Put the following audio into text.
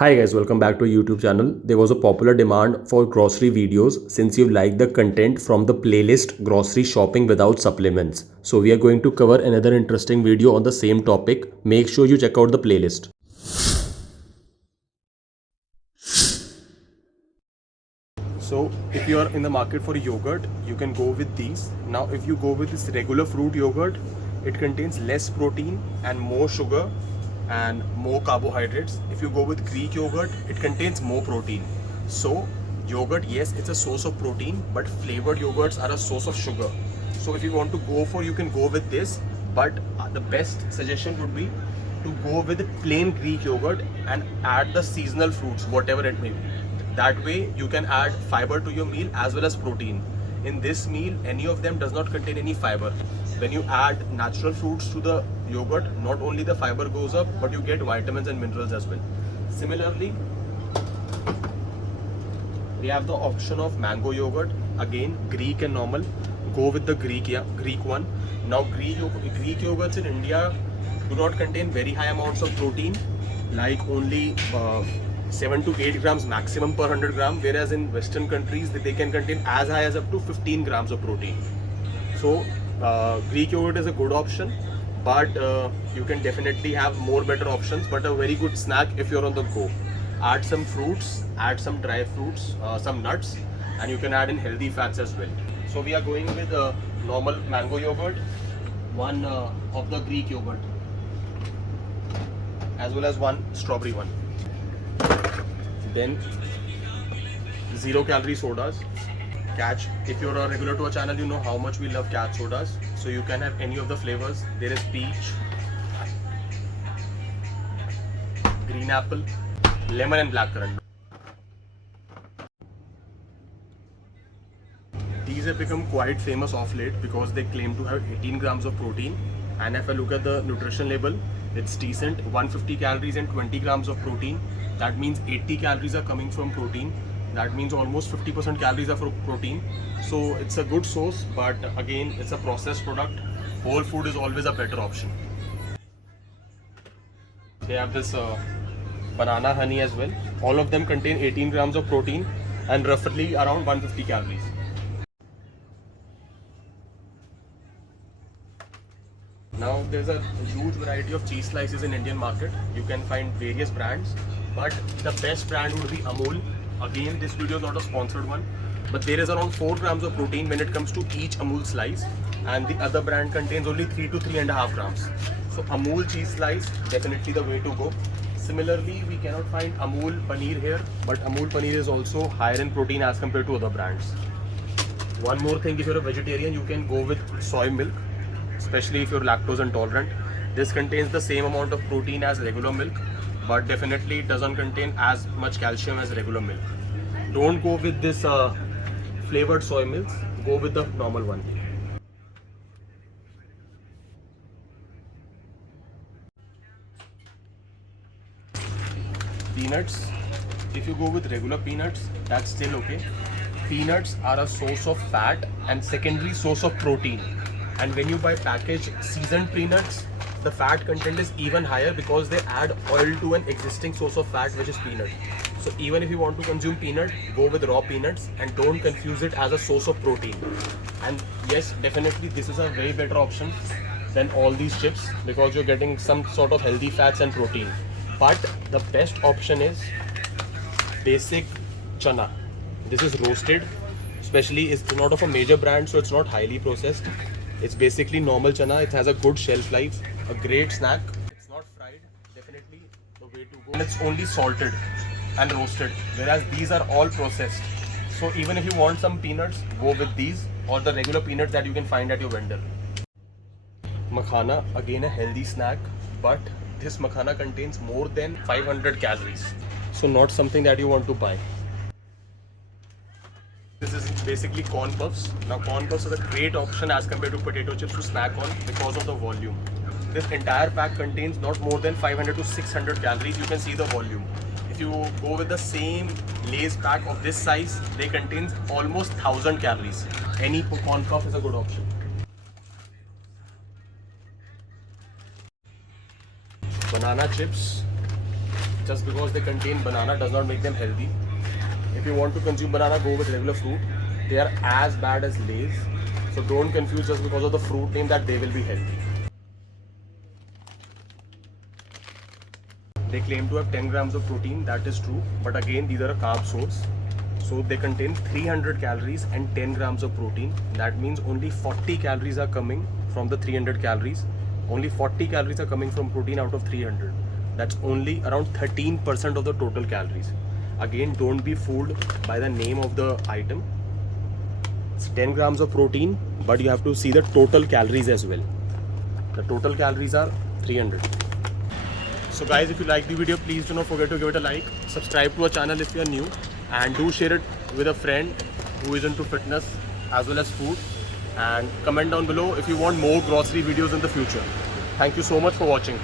Hi guys, welcome back to YouTube channel. There was a popular demand for grocery videos since you like the content from the playlist Grocery Shopping Without Supplements. So we are going to cover another interesting video on the same topic. Make sure you check out the playlist. So if you are in the market for yogurt, you can go with these. Now if you go with this regular fruit yogurt, it contains less protein and more sugar and more carbohydrates. If you go with Greek yogurt, it contains more protein. So yogurt, yes, it's a source of protein, but flavored yogurts are a source of sugar. So if you want to go for, you can go with this, but the best suggestion would be to go with plain Greek yogurt and add the seasonal fruits, whatever it may be. That way you can add fiber to your meal as well as protein. In this meal, any of them does not contain any fiber. When you add natural fruits to the yogurt, not only the fiber goes up, but you get vitamins and minerals as well. Similarly, we have the option of mango yogurt. Again, Greek and normal. Go with the Greek one. Now Greek yogurts in India do not contain very high amounts of protein, like only 7 to 8 grams maximum per 100 gram, whereas in Western countries they can contain as high as up to 15 grams of protein. So Greek yogurt is a good option, but you can definitely have more better options, but a very good snack if you're on the go. Add some fruits, add some dry fruits, some nuts, and you can add in healthy fats as well. So we are going with normal mango yogurt, one of the Greek yogurt, as well as one strawberry one. Then 0-calorie sodas. Catch, if you're a regular to our channel, you know how much we love Catch sodas. So you can have any of the flavors. There is peach, green apple, lemon and blackcurrant. These have become quite famous of late because they claim to have 18 grams of protein. And if I look at the nutrition label, it's decent. 150 calories and 20 grams of protein. That means 80 calories are coming from protein. That means almost 50% calories are from protein. So it's a good source, but again, it's a processed product. Whole food is always a better option. They have this banana honey as well. All of them contain 18 grams of protein and roughly around 150 calories. Now there's a huge variety of cheese slices in Indian market. You can find various brands, but the best brand would be Amul. Again, this video is not a sponsored one, but there is around 4 grams of protein when it comes to each Amul slice, and the other brand contains only 3 to 3.5 grams. So Amul cheese slice, definitely the way to go. Similarly, we cannot find Amul paneer here, but Amul paneer is also higher in protein as compared to other brands. One more thing, if you're a vegetarian, you can go with soy milk, especially if you're lactose intolerant. This contains the same amount of protein as regular milk, but definitely it doesn't contain as much calcium as regular milk. Don't go with this flavored soy milks, go with the normal one. Peanuts, if you go with regular peanuts, that's still okay. Peanuts are a source of fat and secondary source of protein. And when you buy packaged seasoned peanuts, the fat content is even higher because they add oil to an existing source of fat, which is peanut. So even if you want to consume peanut, go with raw peanuts and don't confuse it as a source of protein. And yes, definitely this is a way better option than all these chips because you're getting some sort of healthy fats and protein. But the best option is basic chana. This is roasted, especially it's not of a major brand, so it's not highly processed. It's basically normal chana. It has a good shelf life, a great snack. It's not fried, definitely the way to go. And it's only salted and roasted, whereas these are all processed. So even if you want some peanuts, go with these or the regular peanuts that you can find at your vendor. Makhana, again a healthy snack, but this makhana contains more than 500 calories. So not something that you want to buy. This is basically corn puffs. Now corn puffs is a great option as compared to potato chips to snack on because of the volume. This entire pack contains not more than 500 to 600 calories. You can see the volume. If you go with the same Lay's pack of this size, they contain almost 1000 calories. Any corn puff is a good option. Banana chips, just because they contain banana does not make them healthy. If you want to consume banana, go with regular fruit. They are as bad as Lay's. So don't confuse just because of the fruit name that they will be healthy. They claim to have 10 grams of protein, that is true. But again, these are a carb source. So they contain 300 calories and 10 grams of protein. That means only 40 calories are coming from the 300 calories. Only 40 calories are coming from protein out of 300. That's only around 13% of the total calories. Again, don't be fooled by the name of the item. It's 10 grams of protein, but you have to see the total calories as well. The total calories are 300. So guys, if you like the video, please do not forget to give it a like. Subscribe to our channel if you are new. And do share it with a friend who is into fitness as well as food. And comment down below if you want more grocery videos in the future. Thank you so much for watching.